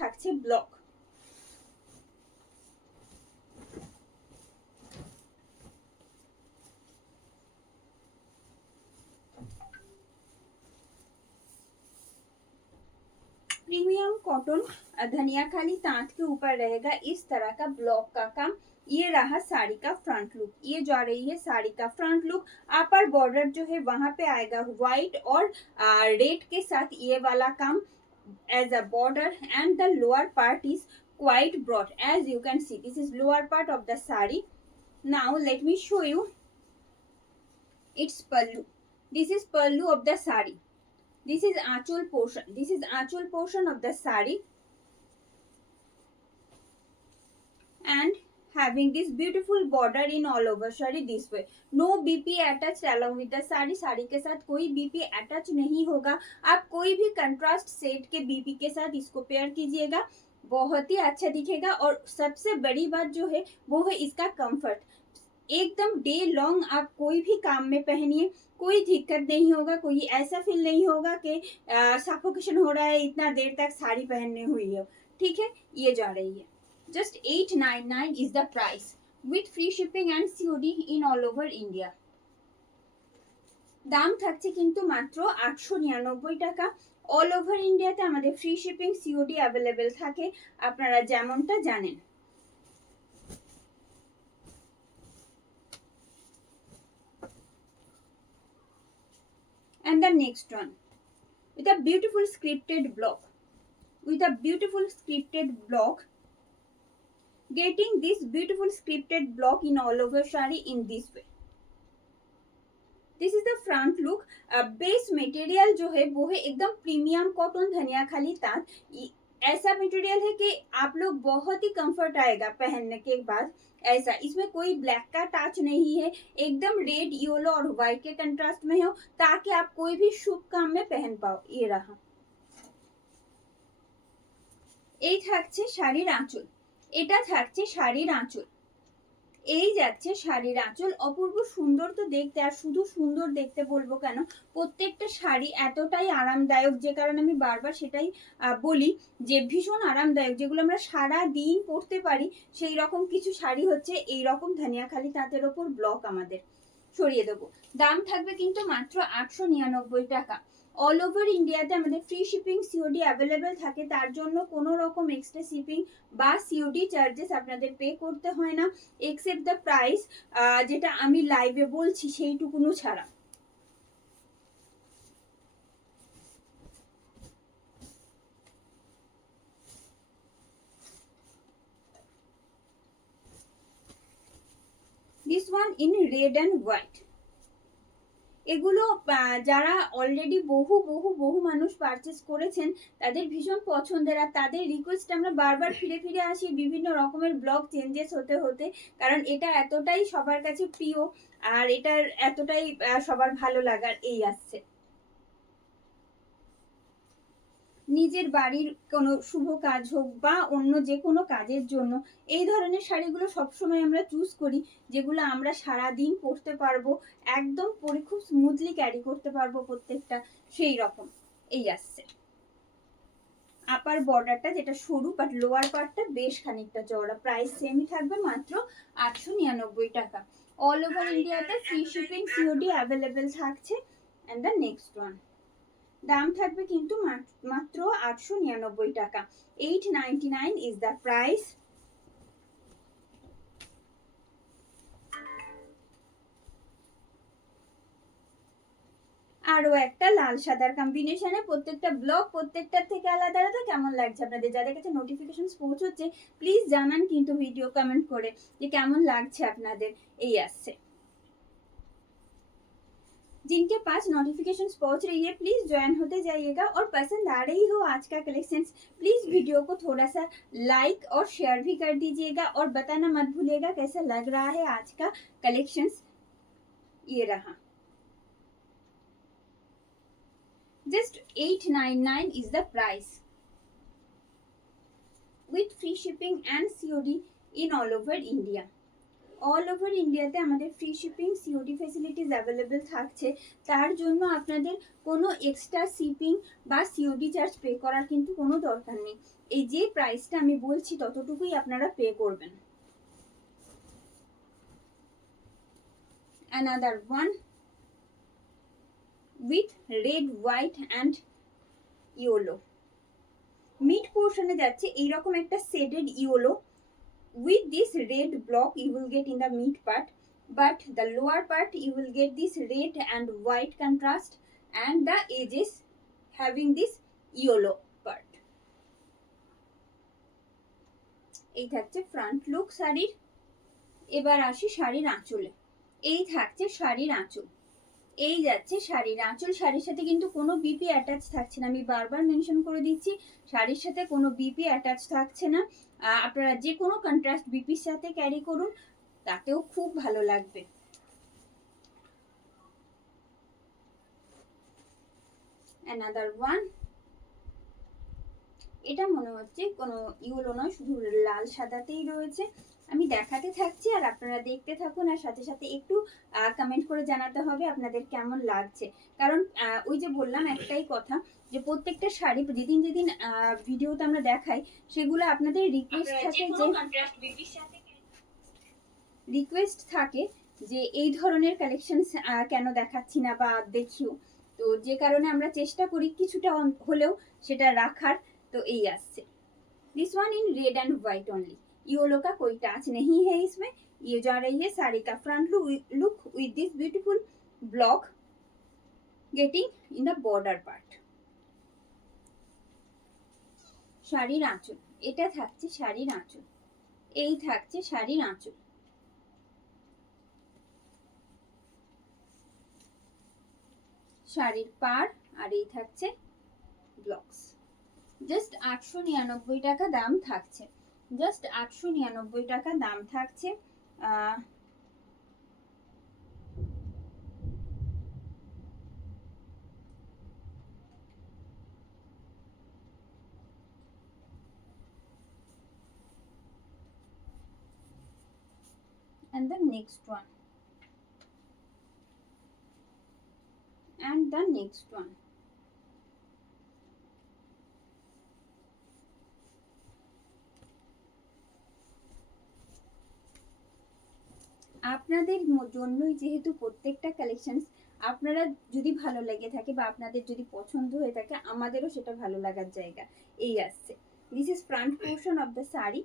থাকছে block. Premium cotton Dhaniakhali तांत के ऊपर रहेगा, इस तरह का ब्लॉक का काम। ये रहा साड़ी का फ्रंट लुक, ये जा रही है साड़ी का फ्रंट लुक। अपर बॉर्डर जो है वहां पे आएगा व्हाइट और रेड के साथ ये वाला काम as a border, and the lower part is quite broad as you can see. This is lower part of the sari. Now let me show you its pallu. This is pallu of the sari. This is achol portion. This is achol portion of the sari, and having this beautiful border in all over sari this way. No BP attached along with the sari. Sari के साथ कोई BP attach नहीं होगा। आप कोई भी contrast set के BP के साथ इसको पेयर कीजिएगा, बहुत ही अच्छा दिखेगा। और सबसे बड़ी बात जो है वो है इसका कंफर्ट। एकदम डे लॉन्ग आप कोई भी काम में पहनिए, कोई दिक्कत नहीं होगा, कोई ऐसा फील नहीं होगा कि सफोकेशन हो रहा है इतना देर तक साड़ी पहनने हुई है। ठीक है, ये जा रही है just 899 is the price with free shipping and COD in all over India. দাম থাকছে কিন্তু মাত্র 899 টাকা। অল ওভার ইন্ডিয়াতে আমাদের ফ্রি শিপিং COD অ্যাভেলেবেল থাকে, আপনারা যেমনটা জানেন। And the next one with a beautiful scripted block, with a beautiful scripted block, getting this beautiful scripted block in all over sari in this way. This is the front look. Base material जो है वो है एकदम premium cotton Dhaniakhali तांत। ऐसा material है कि आप लोग बहुत ही कंफर्ट आएगा पहनने के बाद। ऐसा इसमें कोई ब्लैक का टच नहीं है, एकदम रेड येलो और व्हाइट के कंट्रास्ट में हो, ताकि आप कोई भी शुभ काम में पहन पाओ। ये रहा, এই থাকছে শাড়ির আঁচল, এটা থাকছে শাড়ির আঁচল, এই যাচ্ছে শাড়ির আঁচল। অপূর্ব সুন্দর তো দেখতে, আর শুধু সুন্দর দেখতে বলবো কেন, প্রত্যেকটা শাড়ি এতটাই আরামদায়ক, যে কারণে আমি বারবার সেটাই বলি যে ভীষণ আরামদায়ক, যেগুলো আমরা সারা দিন পরতে পারি। সেই রকম কিছু শাড়ি হচ্ছে এই রকম ধনিয়াখালি তাঁতের ওপর ব্লক আমাদের সরিয়ে দেবো। দাম থাকবে কিন্তু মাত্র 899 টাকা। অল ওভার ইন্ডিয়াতে আমাদের ফ্রি শিপিং COD অ্যাভেলেবেল থাকে, তার জন্য কোনো রকম এক্সট্রা শিপিং বা COD চার্জেস আপনাদের পে করতে হয় না, এক্সেপ্ট দ্য প্রাইস যেটা আমি লাইভে বলছি সেইটুকুনো ছাড়া। This one in red and white. এগুলো যারা অলরেডি বহু বহু বহু মানুষ পারচেস করেছেন তাদের ভীষণ পছন্দের, আর তাদের রিকোয়েস্ট আমরা বারবার ফিরে ফিরে আসি বিভিন্ন রকমের ব্লগ চেঞ্জেস হতে হতে, কারণ এটা এতটাই সবার কাছে প্রিয় আর এটার এতটাই সবার ভালো লাগার এই আসছে। নিজের বাড়ির কোনো শুভ কাজ হোক বা অন্য যে কোনো কাজের জন্য এই ধরনের শাড়িগুলো সবসময় আমরা চুজ করি, যেগুলো আমরা সারা দিন পরতে পারবো, একদম পরে খুব স্মুথলি ক্যারি করতে পারবো প্রত্যেকটা, সেই রকম এই আসছে। আপার বর্ডারটা যেটা সরু, বাট লোয়ার পার্টটা বেশ খানিকটা চওড়া। প্রাইস সেমই থাকবে, মাত্র 899 টাকা। অল ওভার ইন্ডিয়াতে ফ্রি শিপিং COD অ্যাভেলেবেল থাকছে। এন্ড দ্য নেক্সট ওয়ান, দাম থাকবে কিন্তু মাত্র 899 টাকা। 899 ইজ দ্য প্রাইস। আরো একটা লাল সাদার কম্বিনেশনে, প্রত্যেকটা ব্লক প্রত্যেকটার থেকে আলাদা আলাদা। কেমন লাগছে আপনাদের? যাদের কাছে নোটিফিকেশন পৌঁছচ্ছে প্লিজ জানান কিন্তু ভিডিও কমেন্ট করে যে কেমন লাগছে আপনাদের। এই আসছে, जिनके पास नोटिफिकेशंस पहुंच रही है प्लीज ज्वाइन होते जाइएगा, और पसंद आ रही हो आज का कलेक्शंस प्लीज वीडियो को थोड़ा सा लाइक और शेयर भी कर दीजिएगा, और बताना मत भूलिएगा कैसा लग रहा है आज का कलेक्शंस। ये रहा, just 899 is the price with free shipping and COD in all over India. All over ইন্ডিয়াতে আমাদের free shipping COD facilities available থাকছে। তার জন্য আপনাদের কোনো এক্সট্রা শিপিং বা সিওডি চার্জ পে করার কিন্তু কোনো দরকার নেই। এই যে প্রাইসটা আমি বলছি ততটুকুই আপনারা পে করবেন। Another one with red, white and yellow. Mid পোর্শনে যাচ্ছে এইরকম একটা shaded yellow. With this red block you will get in the mid part, but the lower part you will get this red and white contrast and the edges having this yellow part. এই থাকছে front look শাড়ির। এবার আসি শাড়ির আঁচলে। এই থাকছে শাড়ির আঁচল। এই যাচ্ছে শাড়ির আঁচল। শাড়ির সাথে কিন্তু কোনো বিপি অ্যাটাচ থাকছে না, আমি বারবার মেনশন করে দিচ্ছি শাড়ির সাথে কোনো বিপি অ্যাটাচ থাকছে না। আপনারা যে কোনো কন্ট্রাস্ট বিপির সাথে ক্যারি করুন, তাতেও খুব ভালো লাগবে। অ্যানাদার ওয়ান, এটা মনে হচ্ছে কোনো ইয়েলো নয়, শুধু লাল সাদাতেই রয়েছে। আমি দেখাতে থাকছি আর আপনারা দেখতে থাকুন, আর সাথে সাথে একটু কমেন্ট করে জানাতে হবে আপনাদের কেমন লাগছে। কারণ ওই যে বললাম একটাই কথা, যে প্রত্যেকটা শাড়ি যেদিন যেদিন ভিডিওতে আমরা দেখাই সেগুলো আপনাদের রিকোয়েস্ট থাকে, যে রিকোয়েস্ট থাকে যে এই ধরনের কালেকশন কেন দেখাচ্ছি না বা দেখিও, তো যে কারণে আমরা চেষ্টা করি কিছুটা হলেও সেটা রাখার। तो यही আসছে। This one in red and white only, yellow का कोई टच नहीं है इसमें। ये जा रही है साड़ी का front look with this beautiful block getting in the border part. শাড়ির আঁচল, এটা থাকছে শাড়ির আঁচল। এই থাকছে শাড়ির আঁচল। শাড়ির পাড় আর এই থাকছে ব্লকস। জাস্ট 899 টাকা দাম থাকছে, জাস্ট 899 টাকা দাম থাকছে। and the next one and the next one। আপনাদের জন্যই যেহেতু প্রত্যেকটা কালেকশন আপনারা যদি ভালো লেগে থাকে বা আপনাদের যদি পছন্দ হয়ে থাকে, আমাদেরও সেটা ভালো লাগার জায়গা। এই আসছে, this is front portion of the sari.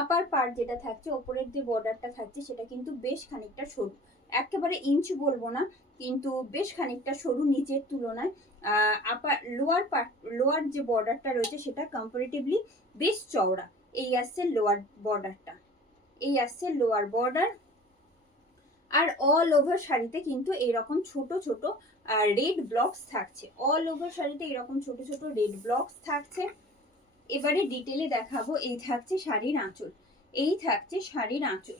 Upper part যেটা থাকছে, ওপরের যে বর্ডারটা থাকছে সেটা কিন্তু বেশ খানিকটা সরু, একেবারে ইঞ্চ বলবো না, কিন্তু বেশ খানিকটা সরু নিচের তুলনায়। আপার লোয়ার পার্ট, লোয়ার যে বর্ডারটা রয়েছে সেটা কম্পারেটিভলি বেশ চওড়া। এই আসছে লোয়ার বর্ডারটা, এই আসছে লোয়ার বর্ডার। আর অল ওভার শাড়িতে কিন্তু এইরকম ছোট ছোট রেড ব্লকস থাকছে, অল ওভার শাড়িতে এরকম ছোট ছোট রেড ব্লকস থাকছে। এবারে ডিটেলে দেখাবো। এই থাকছে শাড়ির আঁচল, এই থাকছে শাড়ির আঁচল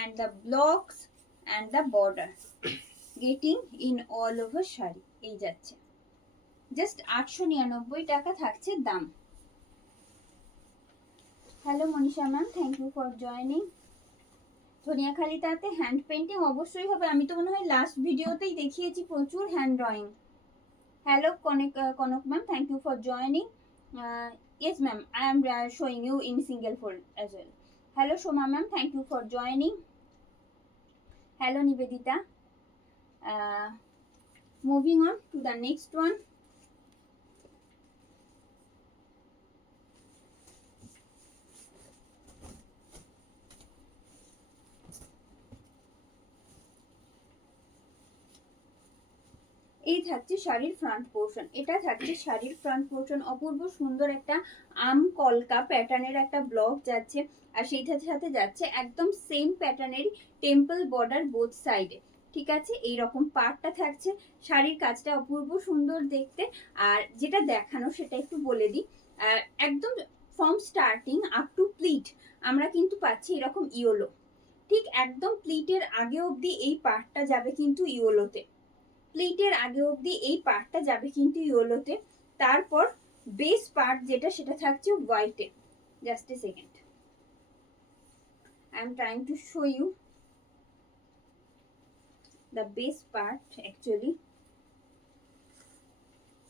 and the blocks and the border getting in all over sari. এই যাচ্ছে, জাস্ট 899 টাকা থাকছে দাম। Hello Manisha ma'am, thank you for joining. ধনিয়াখালিতে হ্যান্ড পেন্টিং অবশ্যই হবে, আমি তো মনে হয় লাস্ট ভিডিওতেই দেখিয়েছি প্রচুর hand drawing. Hello Kanak ma'am, thank you for joining. Yes ma'am, I am showing you in single fold as well. Hello Soma ma'am, thank you for joining. Hello Nibedita. Moving on to the next one. এই থাকছে শাড়ির front portion, এটা থাকছে শাড়ির front portion. অপূর্ব সুন্দর একটা আম কলকা প্যাটার্নের একটা ব্লক যাচ্ছে, আর সেইটার সাথে যাচ্ছে একদম সেম প্যাটার্নের টেম্পল বর্ডার বোথ সাইডে। ঠিক আছে, এইরকম পার্টটা থাকছে। শাড়ির কাজটা অপূর্ব সুন্দর দেখতে। আর যেটা দেখানো সেটা একটু বলে দিই, একদম from starting up to pleat আমরা কিন্তু পাচ্ছি এরকম ইয়েলো। ঠিক একদম প্লিটের আগে অবধি এই পার্টটা যাবে কিন্তু ইয়েলোতে, প্লিটের আগে অবধি এই পার্টটা যাবে কিন্তু ইয়েলোতে। তারপর বেস পার্ট যেটা সেটা থাকছে হোয়াইটে, Just a second. I am trying to show you the base part actually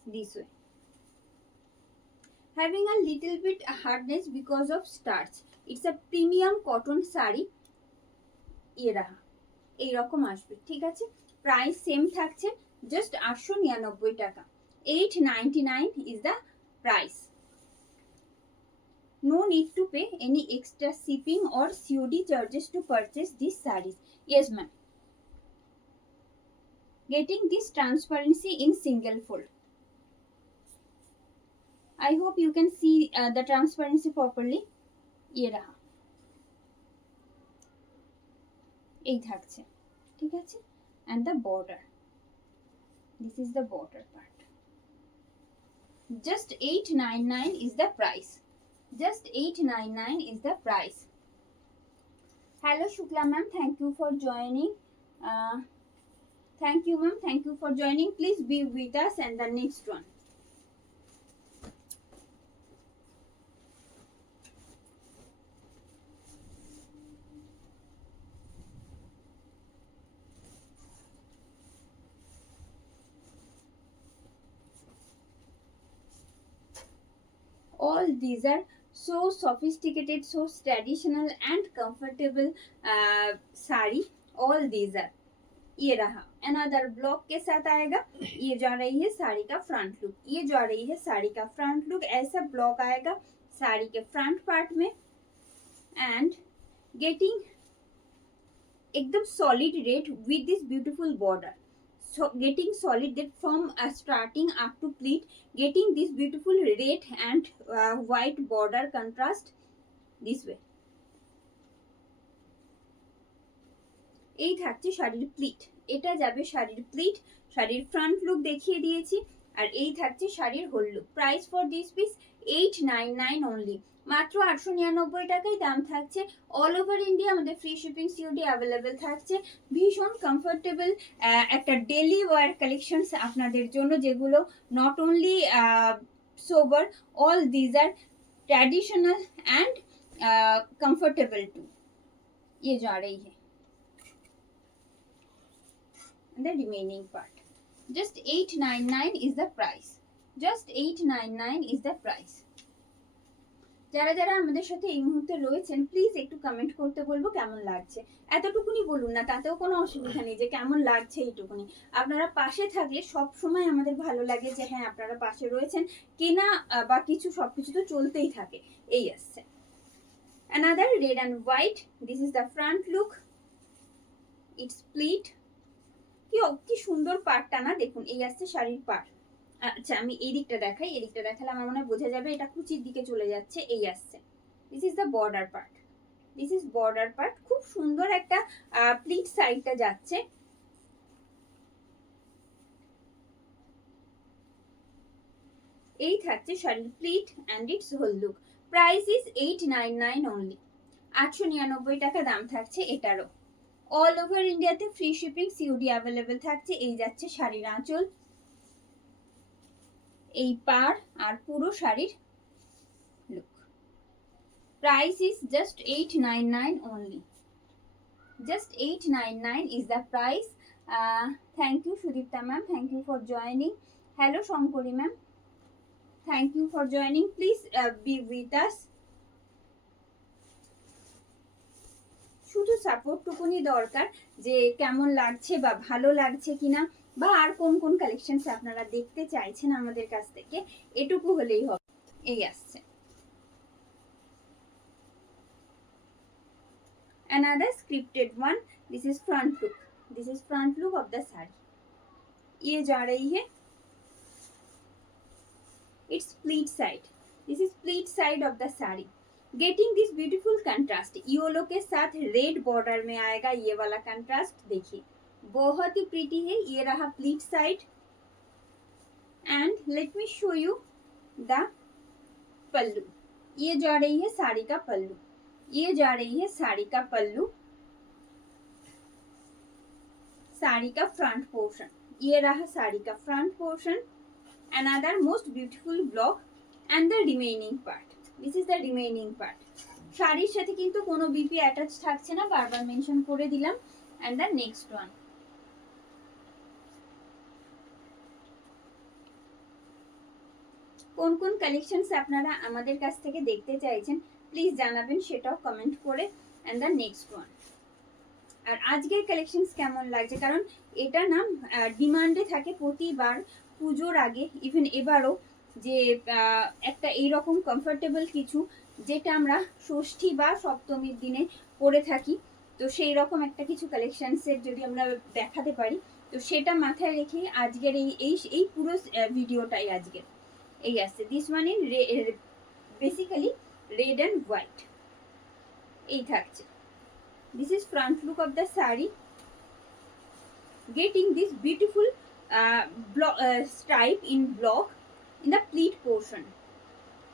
this way. Having a little bit hardness because of starch. It's a premium cotton sari. এরা এইরকম আসবে, ঠিক আছে। প্রাইস সেম থাকছে, just 899 টাকা। 899 is the price. No need to pay any extra shipping or COD charges to purchase these sarees. Yes, ma'am. Getting this transparency in single fold. I hope you can see the transparency properly. ये रहा, এই থাকছে, ঠিক আছে। And the border, this is the border part. Just 899 is the price. Just 899 is the price. Hello Shukla ma'am, thank you for joining. Thank you ma'am, thank you for joining. Please be with us and the next one. All these are so sophisticated, so traditional and comfortable sari. All these are, ये रहा another block के साथ आएगा। ये जा रही है साड़ी का फ्रंट लुक, ये जा रही है साड़ी का फ्रंट लुक। ऐसा ब्लॉक आएगा साड़ी के फ्रंट पार्ट में एंड गेटिंग एकदम solid read with this beautiful border. So getting solid that from starting up to pleat, getting this beautiful red and white border contrast this way. এই থাকছে শাড়ির pleat, এটা যাবে শাড়ির প্লিট। শাড়ির front look দেখিয়ে দিয়েছি, আর এই থাকছে শাড়ির whole look. Price for this piece 899 only, মাত্র 899 টাকায় দাম থাকছে। অল ওভার ইন্ডিয়া আমাদের ফ্রি শিপিং সিওডি অ্যাভেলেবেল থাকছে। ভীষণ কমফোর্টেবল একটা ডেলি ওয়ার কালেকশনস আপনাদের জন্য, যেগুলো not only sober, all these are traditional and comfortable too. ये जा रही है the remaining part. Just 899 is the price. Just 899 is the price. যারা যারা আমাদের সাথে এই মুহূর্তে রয়েছেন প্লিজ একটু কমেন্ট করতে বলবো কেমন লাগছে। এতটুকুনি বলুন না, তাতেও কোনো অসুবিধা নেই যে কেমন লাগছে এইটুকুনি। আপনারা পাশে থাকলে সব সময় আমাদের ভালো লাগে যে হ্যাঁ আপনারা পাশে রয়েছেন, কেনা বা কিছু সবকিছু তো চলতেই থাকে। এই আসছে another red and white. This is the front look. It's split. কি সুন্দর পাটটা না, দেখুন এই আসছে শাড়ির পাট। আচ্ছা আমি এই দিকটা দেখাই, এই দিকটা দেখালে আমার মনে হয় বোঝা যাবে, এটা কুচির দিকে চলে যাচ্ছে। এই আসছে, this is the border part, this is border part. খুব সুন্দর একটা প্লিট সাইডটা যাচ্ছে। এই থাকছে শাড়ির pleat and its whole look. Price is 899 only, 899 টাকা দাম থাকছে এটারও। অল ওভার ইন্ডিয়াতে ফ্রি শিপিং সিওডি অ্যাভেলেবেল থাকছে। এই যাচ্ছে শাড়ির আঁচল, এই পার আর পুরো শাড়ির look. Price is just 899 only. Just 899 is the price. Thank you Sudipta ma'am, thank you for joining. Hello Shankari ma'am, thank you for joining. Please be with us. শুধু সাপোর্টটুকুনি দরকার যে কেমন লাগছে বা ভালো লাগছে কিনা, বা আর কোন কোন কালেকশনস আপনারা দেখতে চাইছেন আমাদের কাছ থেকে, এটুকু হলেই হবে। এই আসছে another scripted one. This is front look, this is front look of the saree. ये जा रही है, it's split side, this is split side of the saree. Getting this beautiful contrast, yellow के साथ रेड बॉर्डर में आएगा ये वाला कंट्रास्ट। देखिए बहुत ही प्रीटी है। ये रहा pleat side and let me show you the pallu. ये जा रही है साड़ी का पल्लू, ये जा रही है साड़ी का पल्लू, साड़ी का फ्रंट पोर्शन। ये रहा साड़ी का front portion, another most beautiful block and the remaining part. This is the remaining part. শাড়ির সাথে কিন্তু কোনো বিপি অ্যাটাচ থাকছে না, বারবার মেনশন করে দিলাম। And the next one. কোন কোন কালেকশনস আপনারা আমাদের কাছ থেকে দেখতে চাইছেন প্লিজ জানাবেন, সেটাও কমেন্ট করে। And the next one. আর আজকের কালেকশনস কেমন লাগছে, কারণ এটা না ডিমান্ডে থাকে প্রতিবার পুজোর আগে, ইভেন এবারও, যে একটা এইরকম কমফোর্টেবল কিছু যেটা আমরা ষষ্ঠী বা সপ্তমীর দিনে পরে থাকি, তো সেই রকম একটা কিছু কালেকশনসের যদি আমরা দেখাতে পারি, তো সেটা মাথায় রেখে আজকের এই পুরো ভিডিওটাই আজকের এই আসছে। This one in basically red and white এই থাকছে। This is front look of the saree, getting this beautiful stripe in block in the pleat portion.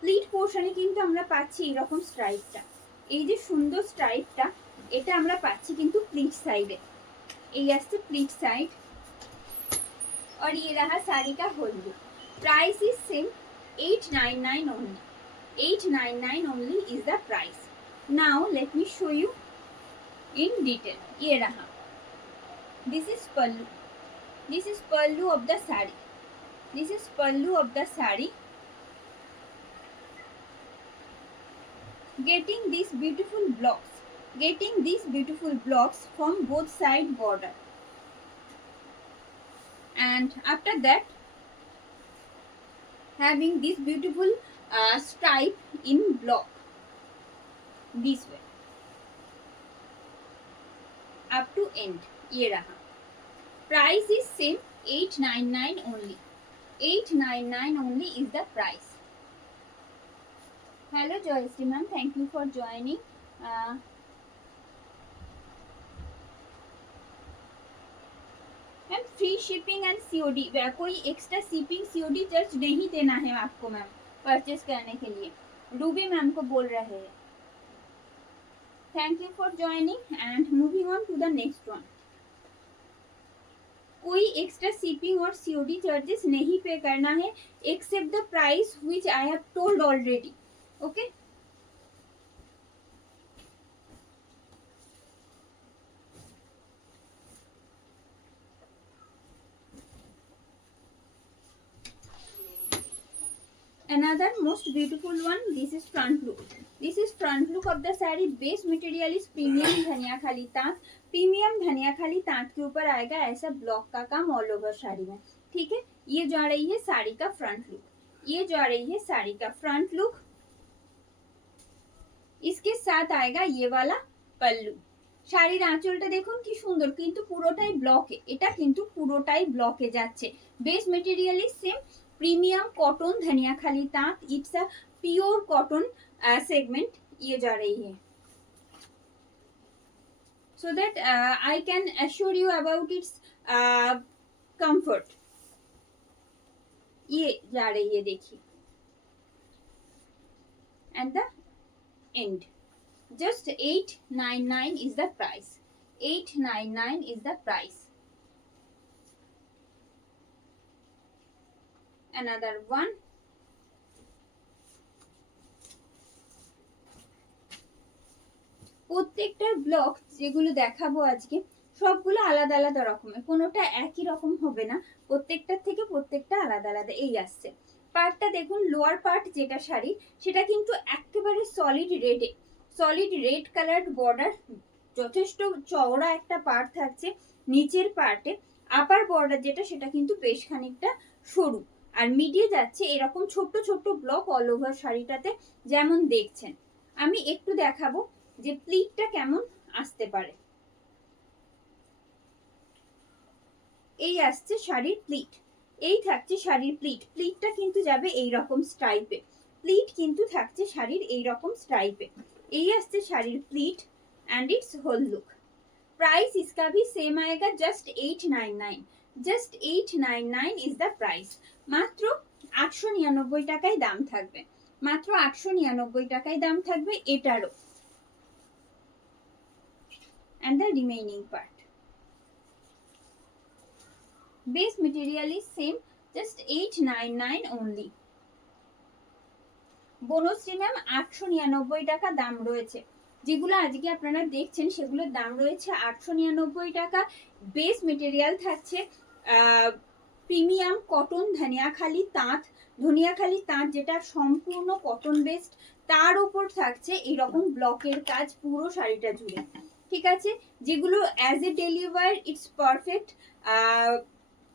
Pleat portion এ কিন্তু আমরা পাচ্ছি এরকম স্ট্রাইপটা, এই যে সুন্দর স্ট্রাইপটা এটা আমরা পাচ্ছি কিন্তু প্লিট সাইডে, এই আসছে প্লিট সাইড। और ये रहा साड़ी का whole look. Price is same 899 only, 899 only is the price. Now let me show you in detail. ये रहा, this is pallu, this is pallu of the saree, this is pallu of the saree, getting these beautiful blocks, getting these beautiful blocks from both side border, and after that having this beautiful stripe in block this way up to end. ये रहा, price is same 899 only, 899 only is the price. Hello Joyashree ma'am, thank you for joining. Ma'am free shipping and COD, कोई extra shipping COD charge नहीं देना है आपको ma'am purchase करने के लिए, रूबी मैम को बोल रहे हैं। Thank you for joining and moving on to the next one. कोई एक्स्ट्रा शिपिंग और सीओडी चार्जेस नहीं पे करना है except the price which I have told already, okay. Another most beautiful one, this is front look, this is front look of the saree। base material is premium धनिया खाली तांत, premium धनिया खाली तांत के ऊपर आएगा ऐसा ब्लॉक का काम ऑल ओवर साड़ी में, ठीक है। ये जा रही है साड़ी का फ्रंट लुक, ये जा रही है साड़ी का फ्रंट लुक, इसके साथ आएगा ये वाला पल्लू। শাড়ির আঁচলটা দেখুন কি সুন্দর, কিন্তু পুরোটাই ব্লকে, এটা কিন্তু পুরোটাই ব্লকে যাচ্ছে। Base material is same, premium cotton Dhaniakhali tant, it's a pure cotton segment ये जा रही है, so that I can assure you about its comfort। ये जा रही है देखिए, and the end just 899 is the price, 899 is the price। another one, প্রত্যেকটার ব্লক যেগুলো দেখাবো আজকে সবগুলো আলাদা আলাদা রকমের, কোনোটা একই রকম হবে না, প্রত্যেকটার থেকে প্রত্যেকটা আলাদা আলাদা। এই আসছে পার্টটা দেখুন, লোয়ার পার্ট যেটা শাড়ি সেটা কিন্তু একেবারে সলিড রেডে, সলিড রেড কালার বর্ডার, যথেষ্ট চওড়া একটা পার্ট থাকছে নিচের পার্টে। আপার বর্ডার যেটা সেটা কিন্তু বেশ খানিকটা সরু, আর মিডিয়ে যাচ্ছে এরকম ছোট্ট ছোট্ট ব্লক অল ওভার শাড়িটাতে যেমন দেখছেন। আমি একটু দেখাবো যে প্লিটটা কেমন আসতে পারে। এই আসছে শাড়ির প্লিট, এই থাকছে শাড়ির প্লিট, প্লিটটা কিন্তু যাবে এই রকম স্ট্রাইপে, প্লিট কিন্তু থাকছে শাড়ির এই রকম স্ট্রাইপে। এই আসছে শাড়ির pleat and its whole look. Price इसका भी सेम आएगा, just 899, just 899 is the price. মাত্র 899 টাকায় দাম থাকবে, মাত্র 899 টাকায় দাম থাকবে এটারও। and the remaining part, base material is same, just 899 only। Banashree ma'am 899 টাকা দাম রয়েছে। যেগুলো আজকে আপনারা দেখছেন সেগুলোর দাম রয়েছে 899 টাকা। বেস মেটেরিয়াল থাকছে প্রিমিয়াম কটন ধনিয়াখালি তাঁত যেটা সম্পূর্ণ কটন বেসড, তার উপর থাকছে এইরকম ব্লকের কাজ পুরো শাড়িটা জুড়ে। ঠিক আছে, যেগুলো as a daily wear it's perfect.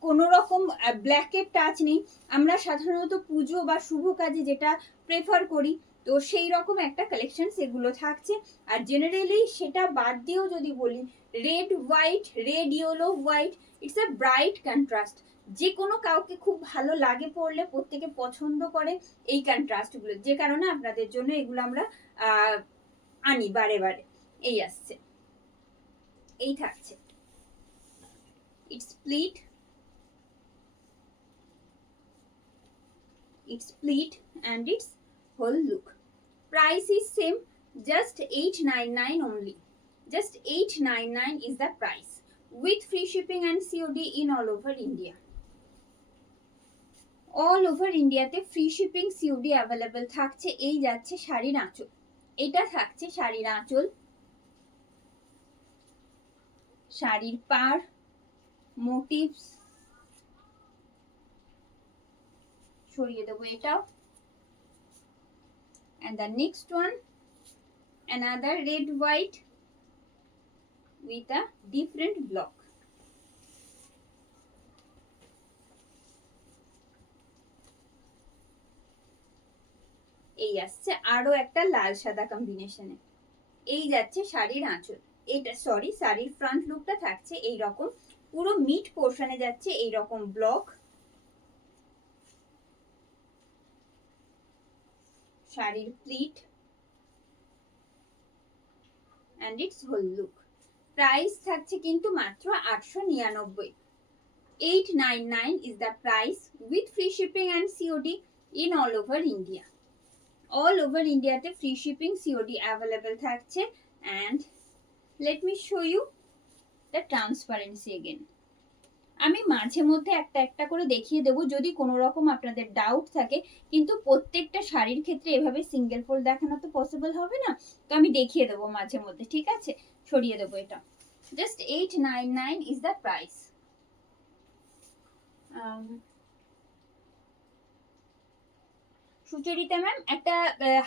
কোনো রকম ব্ল্যাকের টাচ নেই। আমরা সাধারণত পুজো বা শুভ কাজে যেটা প্রেফার করি, তো সেই রকম একটা কালেকশন সেগুলো থাকছে। আর জেনারেলি সেটা বাদ দিয়েও যদি বলি, red white, red yellow white, it's a bright contrast. যে কোনো কাউকে খুব ভালো লাগে পড়লে, প্রত্যেকে পছন্দ করে এই কন্ট্রাস্টগুলো, যে কারণে আপনাদের জন্য এগুলো আমরা আনি বারে বারে। এই আসছে, এই থাকছে, it's split, its pleat and its whole look. Price is same, just 899 only. Just 899 is the price with free shipping and COD in all over India. All over India তে ফ্রি শিপিং COD অ্যাভেলেবল থাকছে। এই যাচ্ছে শাড়ির আঁচল, এটা থাকছে শাড়ির আঁচল, শাড়ির পাড়, মোটিভস সরিয়ে দেবো এটাও। And the next one, another red white with a different block. এই আসছে আরো একটা লাল সাদা কম্বিনেশনে। এই যাচ্ছে শাড়ির আঁচল, এইটা সরি শাড়ির ফ্রন্ট লুকটা থাকছে এই রকম, পুরো মিড পোর্শনে যাচ্ছে এই রকম ব্লক, শাড়ির pleat and its whole look. Price থাকছে কিন্তু মাত্র 899। 899 is the price with free shipping and COD in all over India. All over India তে free shipping COD available থাকছে। and let me show you the transparency again. আমি মাঝে মধ্যে একটা একটা করে দেখিয়ে দেবো যদি কোনো রকম আপনাদের ডাউট থাকে, কিন্তু প্রত্যেকটা শাড়ির ক্ষেত্রে এভাবে সিঙ্গেল ফোল্ড দেখানো তো পসিবল হবে না, তো আমি দেখিয়ে দেবো মাঝে মধ্যে। ঠিক আছে, সরিয়ে দেবো এটা। Just 899 is the price. Sucharita ma'am, একটা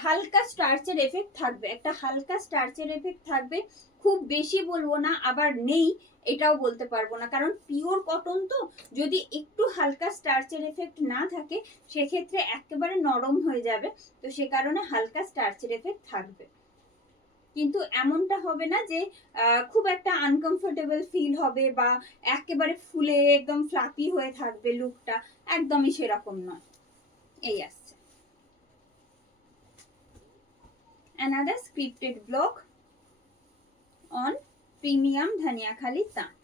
হালকা স্টার্চের এফেক্ট থাকবে, একটা হালকা স্টার্চের এফেক্ট থাকবে, খুব বেশি বলবো না আবার নেই এটাও বলতে পারবো না, কারণ পিওর কটন তো, যদি একটু হালকা স্টার্চের এফেক্ট না থাকে সেক্ষেত্রে একেবারে নরম হয়ে যাবে, তো সে কারণে হালকা স্টার্চের এফেক্ট থাকবে, কিন্তু এমনটা হবে না যে খুব একটা আনকমফোর্টেবল ফিল হবে বা একেবারে ফুলে একদম ফ্লাপি হয়ে থাকবে লুকটা, একদমই সেরকম নয়। এই আসছে another scripted block on premium dhaniyakhali তাঁত।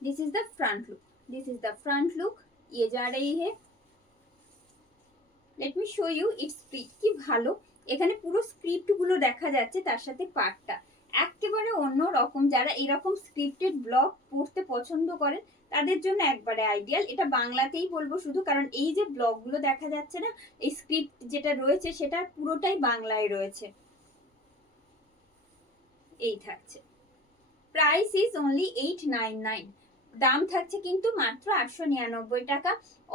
This is the front look. This is the front look. ये जा रही है। Let me show you its print। কি ভালো, এখানে পুরো স্ক্রিপ্ট গুলো দেখা যাচ্ছে, তার সাথে পাটটা একেবারে অন্য রকম। যারা এরকম স্ক্রিপ্টেড ব্লগ পড়তে পছন্দ করেন তাদের জন্য একবারে আইডিয়াল। এটা বাংলাতেই বলবো শুধু, কারণ এই যে ব্লগগুলো দেখা যাচ্ছে না, এই স্ক্রিপ্ট যেটা রয়েছে সেটা পুরোটাই বাংলায় রয়েছে। এই থাকছে, প্রাইস ইজ অনলি 899। দাম থাকছে কিন্তু মাত্র 899 টাকা।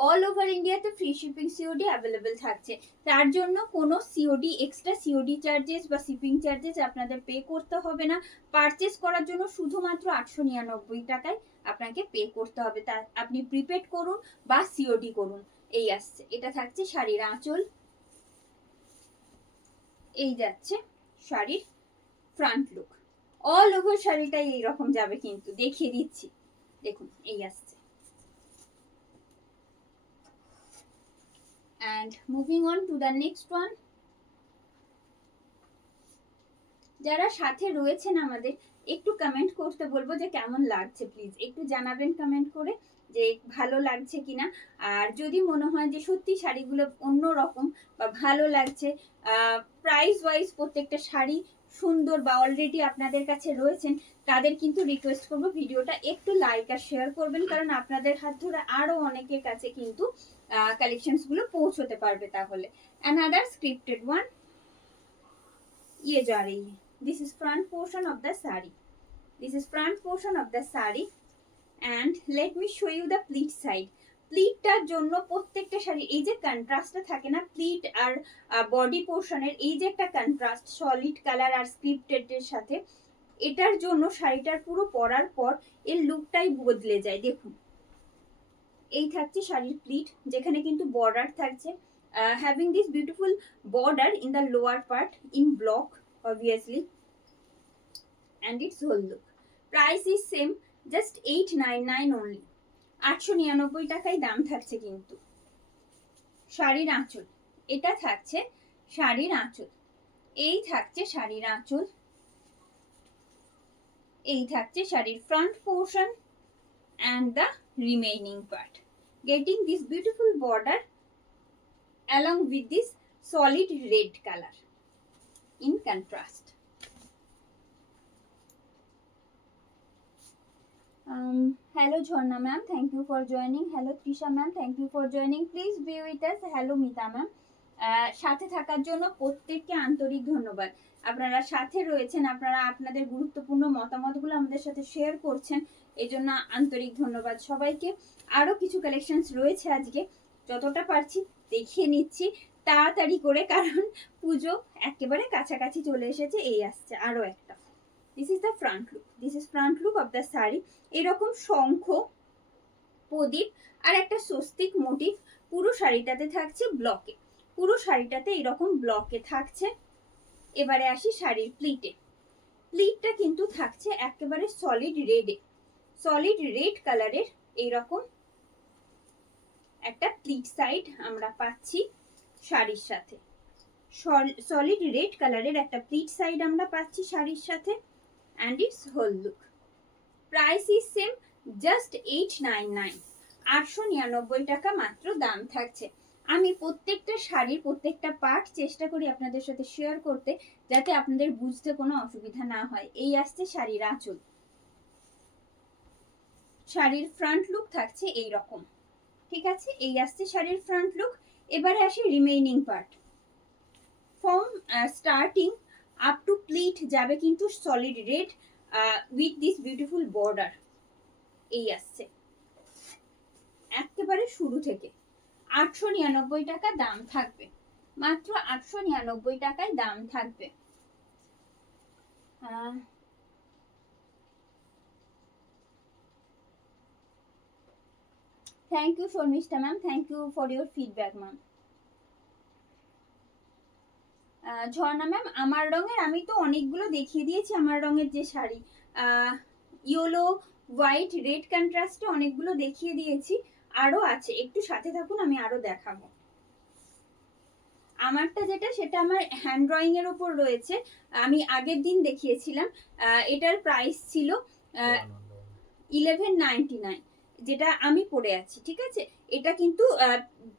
অল ওভার ইন্ডিয়াতে ফ্রি শিপিং COD অ্যাভেলেবেল থাকছে, তার জন্য কোনো COD এক্সট্রা COD চার্জেস বা শিপিং চার্জেস আপনাদের পে করতে হবে না। পারচেস করার জন্য শুধুমাত্র 899 টাকায় আপনাকে পে করতে হবে, তা আপনি প্রিপেড করুন বা COD করুন। এই আসছে, এটা থাকছে শাড়ির আঁচল, এই যাচ্ছে শাড়ির ফ্রন্ট লুক। অল ওভার শাড়িটাই এইরকম যাবে, কিন্তু দেখিয়ে দিচ্ছি, দেখুন এই আসছে। and moving on to the next one, যারা সাথে রয়েছেন আমাদের একটু কমেন্ট করতে বলবো যে কেমন লাগছে, প্লিজ একটু জানাবেন কমেন্ট করে যে ভালো লাগছে কিনা। আর যদি মনে হয় যে সত্যি শাড়িগুলো অন্য রকম বা ভালো লাগছে, প্রাইস ওয়াইজ প্রত্যেকটা শাড়ি সুন্দর বা অলরেডি আপনাদের কাছে রয়েছেন তাদের কিন্তু রিকোয়েস্ট করবো ভিডিওটা একটু লাইক আর শেয়ার করবেন, কারণ আপনাদের হাত ধরে আরো অনেকের কাছে কিন্তু কালেকশনস গুলো পৌঁছতে পারবে। তাহলে another scripted one, ये जा रही है। This is front portion of the saree. This is front portion of the saree and let me show you the pleat side. প্লিটটার জন্য প্রত্যেকটা শাড়ি এই যে কন্ট্রাস্টটা থাকে না প্লিট আর বডি পোর্শনের, এই যে একটা কন্ট্রাস্ট সলিড কালার আর স্ক্রিপ্টেড এর সাথে, এটার জন্য শাড়িটার পুরো পরার পর এর লুকটাই বদলে যায়। দেখুন এই থাকছে শাড়ির প্লিট, যেখানে কিন্তু বর্ডার থাকছে, having this beautiful border in the lower part in block obviously, and its whole look. Price is same, just 899 only. 899 টাকায় দাম থাকছে কিন্তু। শাড়ির আঁচল, এটা থাকছে শাড়ির আঁচল, এই থাকছে শাড়ির আঁচল, এই থাকছে শাড়ির front portion and the remaining part, getting this beautiful border along with this solid red color in contrast. Hello Jhorna ma'am, thank you for joining. Hello Trisha ma'am, thank you for joining. Please be with us. Hello Mita ma'am. সাথে থাকার জন্য প্রত্যেককে আন্তরিক ধন্যবাদ। আপনারা সাথে রয়েছেন, আপনারা আপনাদের গুরুত্বপূর্ণ মতামতগুলো আমাদের সাথে শেয়ার করছেন, এই জন্য আন্তরিক ধন্যবাদ সবাইকে। আরো কিছু কালেকশনস রয়েছে আজকে, যতটা পারছি দেখিয়ে নিচ্ছি তাড়াতাড়ি করে, কারণ পুজো একেবারে কাছাকাছি চলে এসেছে। এই আসছে আরো একটা, this is the front look, this is front look of the sari. এরকম শঙ্খ প্রদীপ আর একটা স্বস্তিক মোটিভ পুরো শাড়িটাতে থাকছে ব্লকে, পুরো শাড়িটাতে এরকম ব্লকে থাকছে। এবারে আসি শাড়ির প্লিটে, প্লিটটা কিন্তু থাকছে একেবারে সলিড রেডে, সলিড রেড কালারের এইরকম একটা প্লিট সাইড আমরা পাচ্ছি শাড়ির সাথে, সলিড রেড কালারের একটা প্লিট সাইড আমরা পাচ্ছি শাড়ির সাথে, and its whole look. Price is same, just 899, 899 টাকা মাত্র দাম থাকছে। আমি প্রত্যেকটা শাড়ির প্রত্যেকটা পার্ট চেষ্টা করি আপনাদের সাথে শেয়ার করতে, যাতে আপনাদের বুঝতে কোনো অসুবিধা না হয়। এই আসছে শাড়ির আঁচল, শাড়ির ফ্রন্ট লুক থাকছে এই রকম, ঠিক আছে? এই আসছে শাড়ির ফ্রন্ট লুক। এবারে আসি remaining part, from starting up to pleat যাবে কিন্তু solid red with this beautiful border. এই আসছে একেবারে শুরু থেকে। 899 টাকা দাম থাকবে, মাত্র 899 টাকায় দাম থাকবে। Thank you Sharmistha ma'am, thank you for your feedback ma'am. Jharna ma'am আমার রঙের, আমি তো অনেকগুলো দেখিয়ে দিয়েছি আমার রঙের যে শাড়ি, ইয়েলো হোয়াইট রেড কন্ট্রাস্টে অনেকগুলো দেখিয়ে দিয়েছি, আরো আছে, একটু সাথে থাকুন আমি আরো দেখাবো। আমারটা যেটা সেটা আমার হ্যান্ড ড্রয়িং এর উপর রয়েছে, আমি আগের দিন দেখিয়েছিলাম। এটার প্রাইস ছিল 1199, যেটা আমি পরে আছি, ঠিক আছে? এটা কিন্তু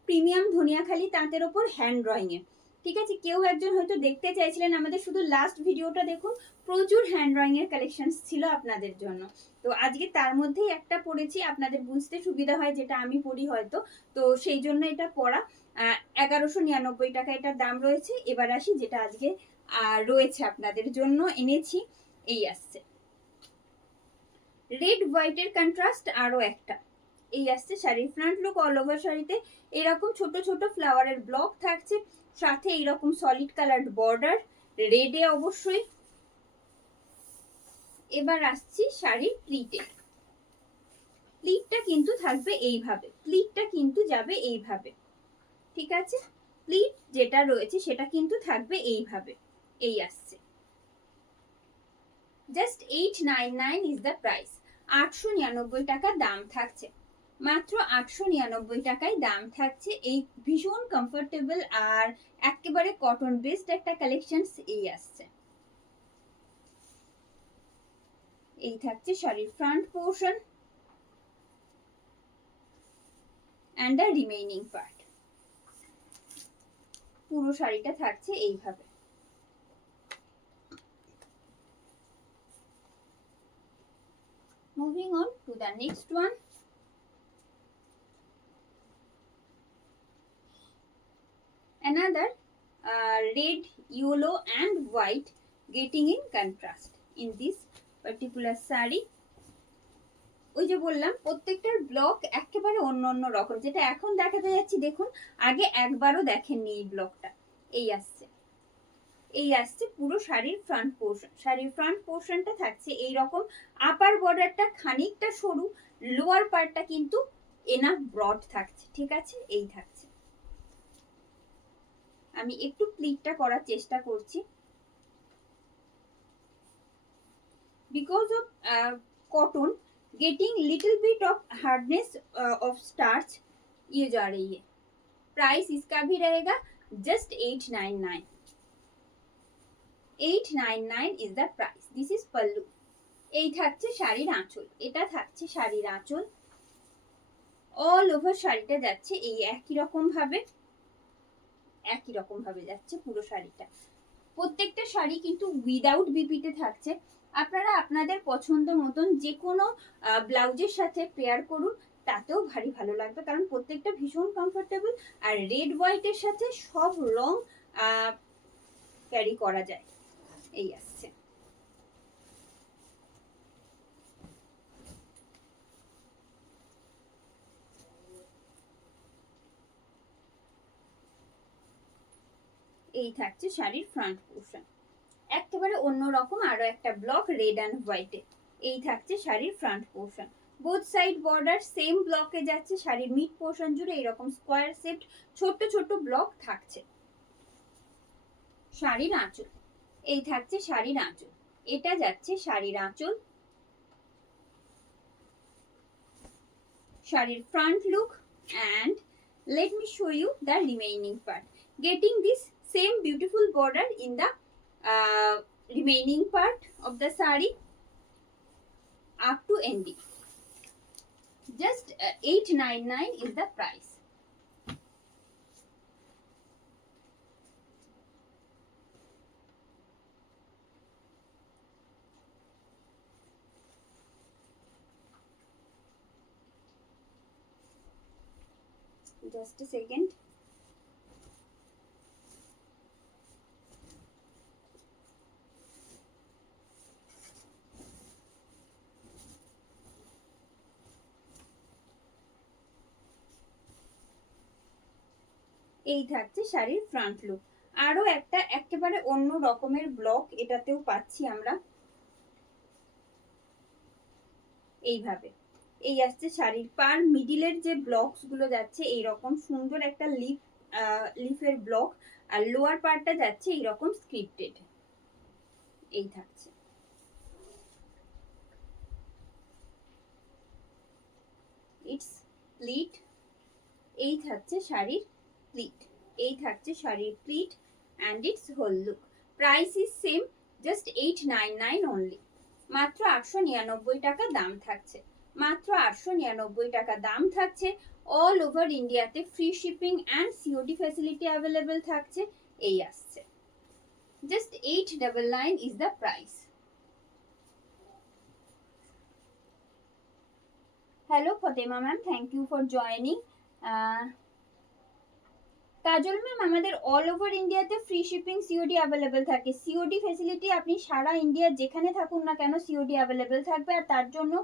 প্রিমিয়াম ধনিয়াখালি তাঁতের ওপর হ্যান্ড ড্রয়িং এর, ঠিক আছে? কেউ একজন হয়তো দেখতে চাইছিলেন আমাদের, শুধু লাস্ট ভিডিওটা দেখুন, প্রচুর হ্যান্ড ড্রয়িং এর কালেকশন ছিল আপনাদের জন্য। তো আজকে তার মধ্যেই একটা পড়েছি, আপনাদের বুঝতে সুবিধা হয় যেটা আমি পড়ি হয়তো, তো সেই জন্য এটা পড়া। 1199 টাকা এটার দাম রয়েছে। এবার আসি যেটা আজকে রয়েছে আপনাদের জন্য এনেছি, এই আসছে রেড হোয়াইটের কন্ট্রাস্ট আরো একটা। এই আসছে শাড়ির ফ্রন্ট লুক, অল ওভার শাড়িতে এরকম ছোট ছোট ফ্লাওয়ারের ব্লক থাকছে, সাথে এইরকম সলিড কালার বর্ডার রেডে অবশ্যই। এবার আসছি শাড়ির প্লিটে, প্লিটটা কিন্তু থাকবে এইভাবে, প্লিটটা কিন্তু যাবে এইভাবে, ঠিক আছে? প্লিট যেটা রয়েছে সেটা কিন্তু থাকবে এইভাবে। এই আসছে জাস্ট 899 ইজ দ্য প্রাইস, 899 টাকা দাম থাকছে, মাত্র 899 টাকায় দাম থাকছে। এই ভীষণ কমফোর্টেবল আর একেবারে কটন বেসড একটা কালেকশন। এই আসছে, এই থাকছে শাড়ির front portion and the remaining part, পুরো শাড়িটা থাকছে এইভাবে। Moving on to the next one. Another red, yellow and white getting in contrast in this particular saree. ওই যে বললাম প্রত্যেকটার ব্লক একেবারে অন্য অন্য রকম, যেটা এখন দেখাতে যাচ্ছি দেখুন, আগে একবারও দেখেননি এই ব্লকটা। এই আসছে পুরো শাড়ির ফ্রন্ট পোর্শন। শাড়ির ফ্রন্ট পোর্শনটা থাকছে এই রকম, আপার বর্ডারটা খানিকটা সরু, লোয়ার পার্টটা কিন্তু এনাফ ব্রড থাকছে, ঠিক আছে? এই থাকছে। আমি একটু প্লিটটা করার চেষ্টা করছি। Because of cotton getting little bit of hardness of starch ये जा रही है। प्राइस इसका भी रहेगा just 899। 899 is the price। This is pallu। এই থাকছে শাড়ির আঁচল, এটা থাকছে শাড়ির আঁচল। অল ওভার শাড়িটা যাচ্ছে এই একই রকম ভাবে যাচ্ছে পুরো শাড়িটা। প্রত্যেকটা শাড়ি কিন্তু উইদাউট বিপিতে থাকছে। আপনারা আপনাদের পছন্দ মতন যে কোনো ব্লাউজের সাথে পেয়ার করুন, তাতেও ভারী ভালো লাগবে, কারণ প্রত্যেকটা ভীষণ কমফোর্টেবল। আর রেড হোয়াইটের সাথে সব রং ক্যারি করা যায়। এই আসছে। এই থাকছে শাড়ির ফ্রন্ট পোর্শন, একেবারে অন্যরকম আরো একটা ব্লক রেড অ্যান্ড হোয়াইটে। এই থাকছে শাড়ির front portion, both side border same ব্লকে যাচ্ছে। শাড়ির মিড পোর্শন জুড়ে এরকম স্কোয়ার শেপড ছোট্ট ছোট্ট ব্লক থাকছে। শাড়ির আঁচল, এই থাকছে শাড়ির আঁচল, এটা যাচ্ছে শাড়ির আঁচল। শাড়ির front look, and let me show you the remaining part, getting this same beautiful border in the remaining part of the saree up to ending। Just 899 is the price। Just a second। এই থাকছে শাড়ির front look. আরো একটা একেবারে অন্য রকমের block এটাতেও পাচ্ছি আমরা এইভাবে। এই আসছে শাড়ির পার মিডিলের যে ব্লকস গুলো যাচ্ছে এইরকম সুন্দর একটা লিফের ব্লক, আর লোয়ার পার্টটা যাচ্ছে এইরকম স্ক্রিপ্টেড। এই থাকছে। It's pleat. এই থাকছে শাড়ির প্লিট, এই থাকছে শাড়ির pleat and its whole look। Price is same, just 899 only। মাত্র 899 টাকা দাম থাকছে, মাত্র 899 টাকা দাম থাকছে। অল ওভার ইন্ডিয়াতে free shipping and COD facility available থাকছে। এই আসছে just 899 is the price। Hello Fatema ma'am, thank you for joining. Kajal ma'am, আমাদের অল ওভার ইন্ডিয়াতে ফ্রি শিপিং সিওডি অ্যাভেলেবেল থাকে। সিওডি ফেসিলিটি আপনি সারা ইন্ডিয়ার যেখানে থাকুন না কেন সিওডি অ্যাভেলেবেল থাকবে, আর তার জন্য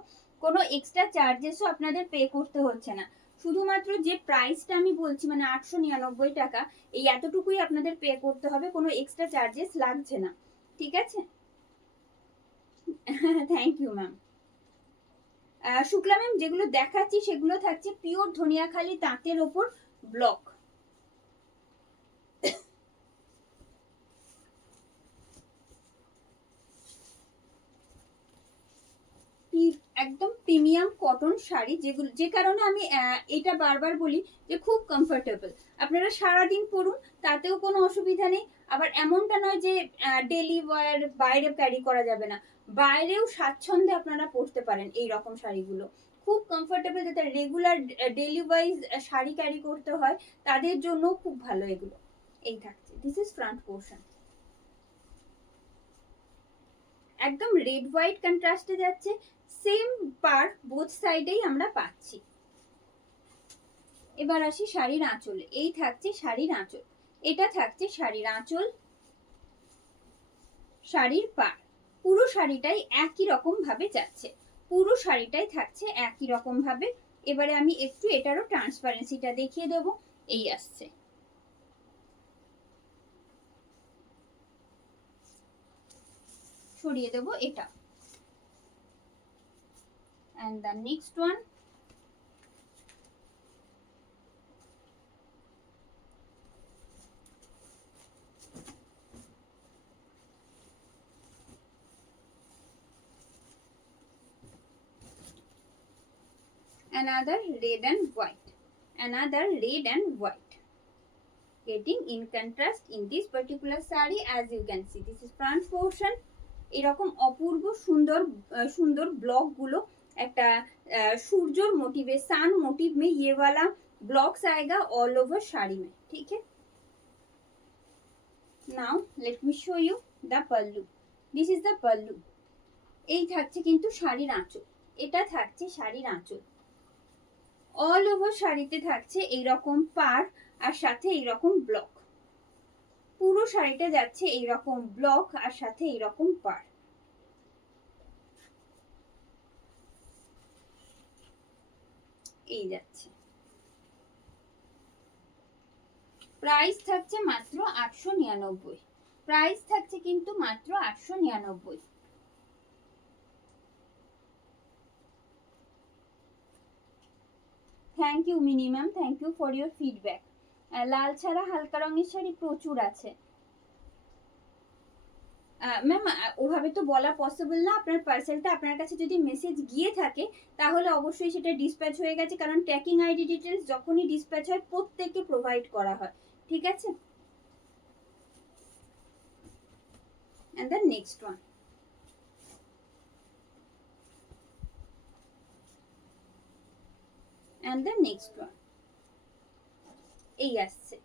কোনো এক্সট্রা চার্জেসও আপনাদের পে করতে হচ্ছে না। শুধুমাত্র যে প্রাইসটা আমি বলছি মানে 899 টাকা, এই এতটুকুই আপনাদের পে করতে হবে, কোনো এক্সট্রা চার্জেস লাগছে না, ঠিক আছে? Thank you ma'am. Shukla ma'am, যেগুলো দেখাচ্ছি সেগুলো থাকছে পিওর ধনিয়াখালি তাঁতের ওপর ব্লক। একদম প্রিমিয়াম কটন শাড়ি, যেগুলো যে কারণে আমি এটা বারবার বলি যে খুব কমফোর্টেবল। আপনারা সারাদিন পরুন, তাতেও কোনো অসুবিধা নেই। আবার এমনটা নয় যে ডেলি ওয়্যার বাইরে ক্যারি করা যাবে না, বাইরেও স্বাচ্ছন্দ্যে আপনারা পরতে পারেন। এই রকম শাড়িগুলো খুব কমফোর্টেবল, যাতে regular daily wise sari carry করতে হয় তাদের জন্য খুব ভালো এগুলো। এই থাকছে, দিস ইজ ফ্রন্ট পোর্শন, একদম রেড হোয়াইট কন্ট্রাস্টে যাচ্ছে। সেম পার বোথ সাইডেই আমরা পাচ্ছি। এবার আসি শাড়ির আঁচলে। এই থাকছে শাড়ির আঁচল, এটা থাকছে শাড়ির আঁচল, শাড়ির পার। পুরো শাড়িটাই একই রকম ভাবে যাচ্ছে, পুরো শাড়িটাই থাকছে একই রকম ভাবে। এবারে আমি একটু এটারও ট্রান্সপারেন্সিটা দেখিয়ে দেবো। এই আসছে, সরিয়ে দেবো এটা। and the next one, another red and white, another red and white, getting in contrast in this particular saree. As you can see, this is front portion. এরকম অপূর্ব সুন্দর সুন্দর ব্লক গুলো, একটা सूरजोर मोटिव है, सन मोटिव में ये वाला ब्लॉक्स आएगा ऑल ओवर साड़ी में, ठीक है। Now let me show you the pallu. This is the pallu. এই থাকছে কিন্তু শাড়ির আঁচল, এটা থাকছে শাড়ির আঁচল। অল ওভার শাড়িতে থাকছে এইরকম পার আর সাথে এইরকম ব্লক। পুরো শাড়িটা যাচ্ছে এইরকম ব্লক আর সাথে এইরকম পার। এই যাচ্ছে। প্রাইস থাকছে মাত্র 899, প্রাইস থাকছে কিন্তু মাত্র 899। Thank you Mini ma'am, thank you for your feedback. লাল ছাড়া হালকা রঙের শাড়ি প্রচুর আছে ম্যাম, ওভাবে তো বলা পসিবল না। আপনার পার্সেলটা আপনার কাছে যদি মেসেজ গিয়ে থাকে তাহলে অবশ্যই সেটা ডিসপ্যাচ হয়ে গেছে, কারণ ট্র্যাকিং আইডি ডিটেলস যখনই ডিসপ্যাচ হয় প্রত্যেককে প্রোভাইড করা হয়, ঠিক আছে। and the next one, and the next one, এই আসছে।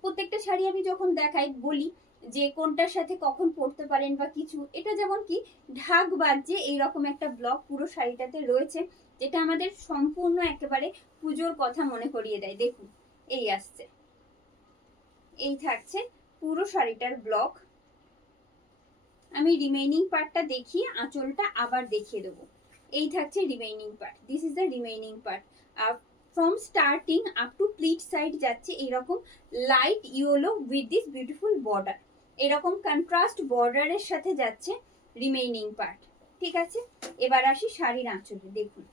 প্রত্যেকটা শাড়ি আমি যখন দেখাই বলি যে কোনটার সাথে কখন পরতে পারেন বা কিছু। এটা যেমন কি ঢাক বাজছে এইরকম একটা ব্লক পুরো শাড়িটাতে রয়েছে, যেটা আমাদের সম্পূর্ণ একেবারে পুজোর কথা মনে করিয়ে দেয়। দেখুন এই আসছে, এই থাকছে পুরো শাড়িটার ব্লক। আমি রিমেইনিং পার্টটা দেখিয়ে আঁচলটা আবার দেখিয়ে দেবো। এই থাকছে remaining part, this is the remaining part. From starting up to pleat side যাচ্ছে এইরকম light yellow with this beautiful border, এরকম কন্ট্রাস্ট বর্ডারের সাথে যাচ্ছে রিমেইনিং পার্ট, ঠিক আছে। এবার আসি শাড়ির আঁচলে। দেখুন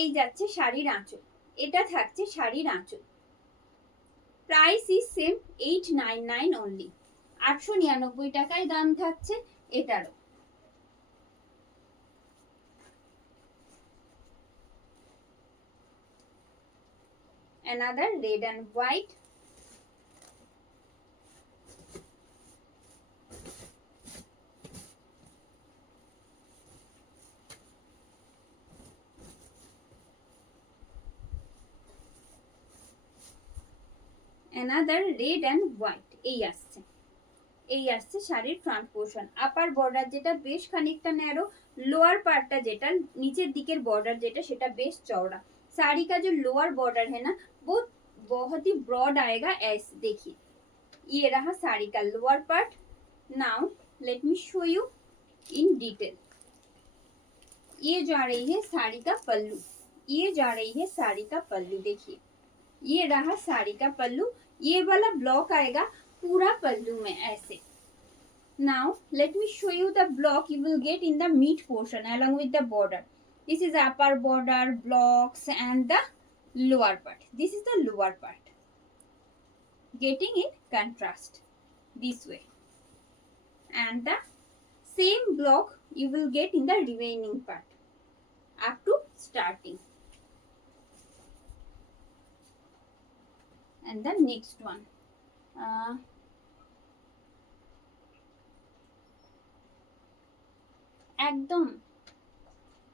এই যাচ্ছে শাড়ির আঁচল, এটা থাকছে শাড়ির আঁচল। প্রাইস ইজ সেম 899 অনলি, 899 টাকায় দাম থাকছে এটারও। another red and white, another red and white। এই আসছে, এই আসছে শাড়ির ফ্রন্ট পোর্শন। আপার বর্ডার যেটা বেশ খানিকটা ন্যারো, লোয়ার পার্টটা যেটা নিচের দিকের বর্ডার যেটা সেটা বেশ चौड़ा। साड़ी का जो लोअर बॉर्डर है ना वो बहुत ही ब्रॉड आएगा। ऐसे देखिए ये रहा साड़ी का lower part. Now let me show you in detail. ये जा रही है साड़ी का पल्लू, ये जा रही है साड़ी का पल्लू। देखिए ये रहा साड़ी का पल्लू, ये वाला ब्लॉक आएगा पूरा पल्लू में ऐसे। Now let me show you the block you will get in the mid portion along with the border. This is upper border blocks and the lower part. This is the lower part, getting in contrast this way, and the same block you will get in the remaining part up to starting. And the next one, একদম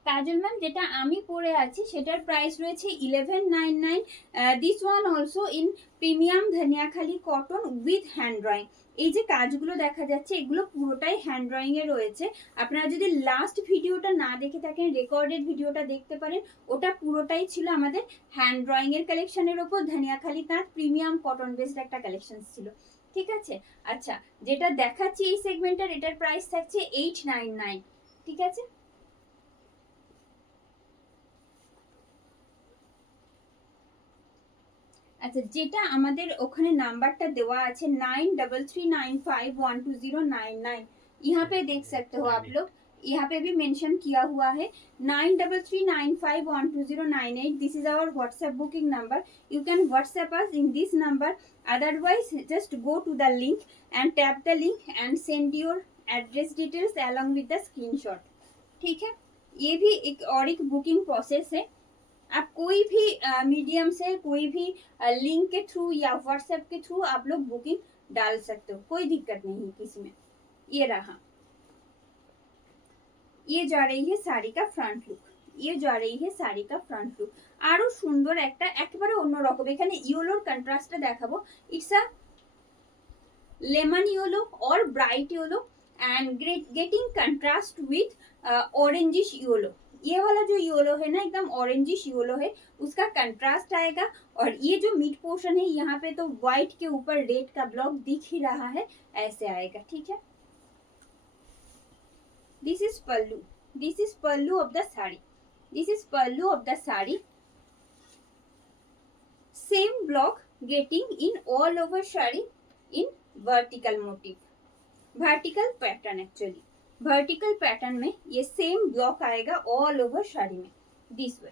কাজল ma'am যেটা আমি পরে আছি সেটার price রয়েছে 1199। This one also in premium Dhaniakhali cotton with hand drawing. এই যে কাজগুলো দেখা যাচ্ছে এগুলো পুরোটাই হ্যান্ড ড্রয়িং এ রয়েছে। আপনারা যদি লাস্ট ভিডিওটা না দেখে থাকেন, রেকর্ডেড ভিডিওটা দেখতে পারেন, ওটা পুরোটাই ছিল আমাদের হ্যান্ড ড্রয়িং এর কালেকশনের ওপর ধনিয়াখালি তাঁত প্রিমিয়াম কটন বেসড একটা কালেকশন ছিল, ঠিক আছে। আচ্ছা, যেটা দেখাচ্ছি এই সেগমেন্টার, এটার প্রাইস থাকছে 899, ঠিক আছে। আচ্ছা, যেটা আমাদের ওখানে नाम्बारটা देवा আছে 9339512099, यहाँ पे देख सकते हो आप लोग, यहाँ पे भी मेंशन किया हुआ है 9339512098। This is our WhatsApp booking number. You can WhatsApp us in this number, otherwise just go to the link and tap the link and send your address details along with the screenshot, ठीक है। ये भी एक और एक booking process है। आप कोई भी मीडियम से, कोई भी लिंक के थ्रू या व्हाट्सएप के थ्रू आप लोग बुकिंग डाल सकते हो, कोई दिक्कत नहीं किसी में। ये रहा, ये जा रही है साड़ी का फ्रंट लुक, ये जा रही है साड़ी का फ्रंट लुक। আরো সুন্দর একটা একেবারে অন্যরকম, এখানে ইয়েলোর কন্ট্রাস্টটা দেখাবো। ইটস আ লেমন ইয়েলো और bright yellow and getting contrast with orangish yellow. ये वाला जो येलो है ना एकदम ऑरेंजिश येलो है, उसका कंट्रास्ट आएगा। और ये जो मिड पोर्शन है यहाँ पे तो व्हाइट के ऊपर रेड का ब्लॉक दिख ही रहा है, ऐसे आएगा, ठीक है। This is pallu, this is pallu of the sari, this is pallu of the sari. Same block getting in all over sari in vertical motive, vertical pattern. Actually vertical pattern में ये सेम ब्लॉक आएगा ऑल ओवर साड़ी में, this way.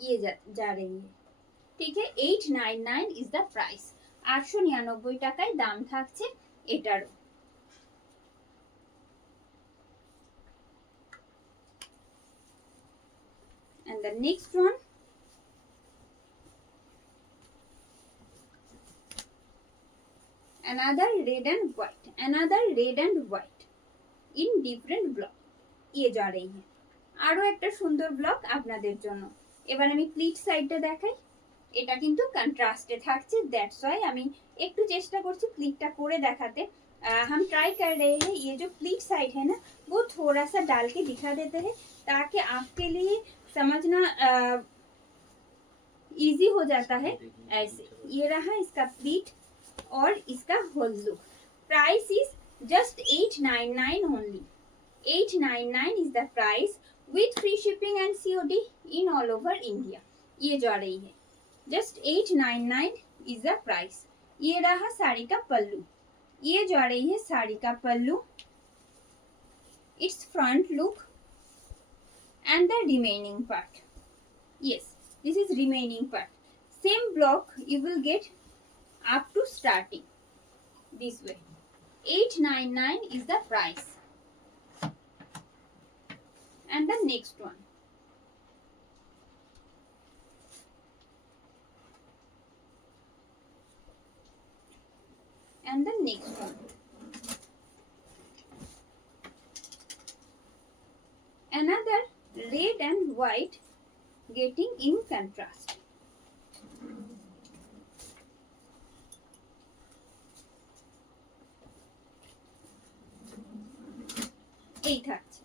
ये जा रही है, ठीक है। 899 इज द प्राइस। 899 টাকায় দাম থাকছে এটারও। And the next one, another red and white, another red and white in different block। ये जा रही है আরো একটা সুন্দর ব্লক আপনাদের জন্য। এবার আমি প্লিট সাইডটা দেখাই, এটা কিন্তু কন্ট্রাস্টে থাকছে, দ্যাটস ওয়াই আমি একটু চেষ্টা করছি প্লিটটা করে देखाते। हम ट्राई कर रहे हैं ये जो प्लीट साइड है ना वो थोड़ा सा डाल के दिखा देते हैं ताकि आपके लिए समझना इजी हो जाता है। ऐसे ये रहा इसका प्लीट और इसका whole look. Price is just 899 only, 899 is the price with free shipping and COD in all over India. ये जा रही है जस्ट 899 इज द प्राइस। ये रहा साड़ी का पल्लू, ये जा रही है साड़ी का pallu, it's front look and the remaining part। Yes, this is remaining part। Same block you will get up to starting this way। 899 is the price। And the next one, and the next one, another red and white getting in contrast। এই থাকছে,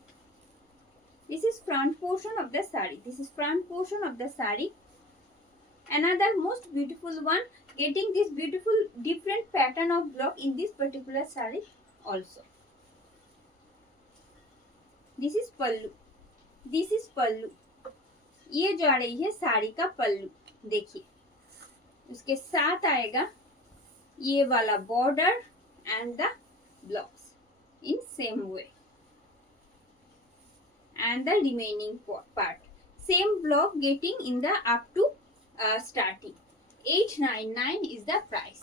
this is front portion of the saree, this is front portion of the saree। another most beautiful one getting this beautiful different pattern of block in this particular saree also। this is pallu, this is pallu. ये जा रही है साड़ी का पल्लू, देखिए उसके साथ आएगा ये वाला border and the blocks in same way and the remaining part same block getting in the up to starting. 899 is the price.